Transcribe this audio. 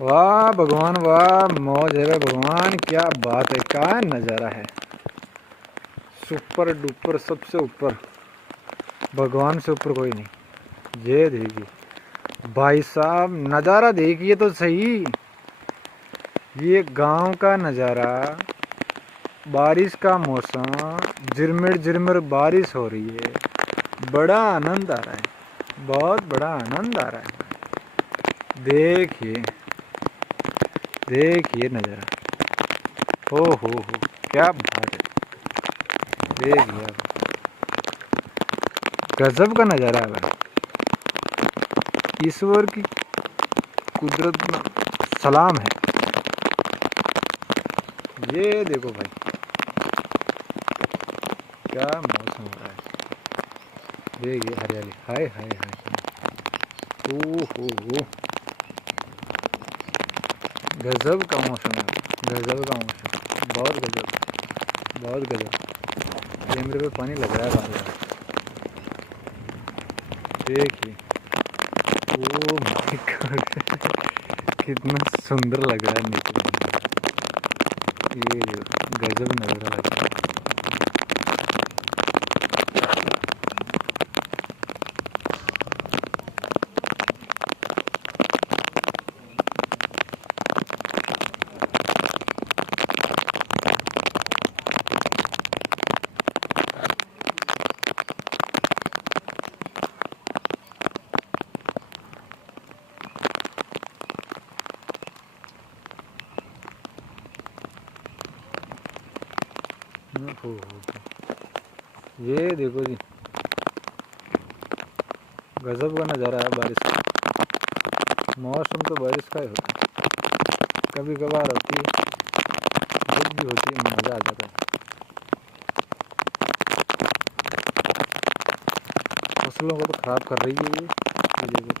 वाह भगवान वाह, मौज है भगवान, क्या बात है, क्या नज़ारा है, सुपर डुपर सबसे ऊपर, भगवान से ऊपर कोई नहीं। ये देखिए भाई साहब, नज़ारा देखिए तो सही, ये गांव का नज़ारा, बारिश का मौसम, झिरमिर झिरमिर बारिश हो रही है, बड़ा आनंद आ रहा है, बहुत बड़ा आनंद आ रहा है। देखिए देखिए नज़ारा, हो क्या बात है, देखिए आप, गजब का नज़ारा है भाई, ईश्वर की कुदरत में सलाम है। ये देखो भाई, क्या मौसम हो रहा है, देखिए हरियाली, हाय हाय हाय, ओहो, गजब का मौसम है, गजब का मौसम, बहुत गजब, बहुत गजब। कैमरे पे पानी लग रहा है बार, देखिए, ओ माय गॉड, कितना सुंदर लग रहा है नीचे, ये गजब नज़ारा लग रहा है। हो, ये देखो जी, गजब का नज़ारा है बारिश का, मौसम तो बारिश का ही होता है, कभी कभार होती है, जब भी होती है मज़ा आ जाता है। फसलों को तो ख़राब कर रही है ये देखो,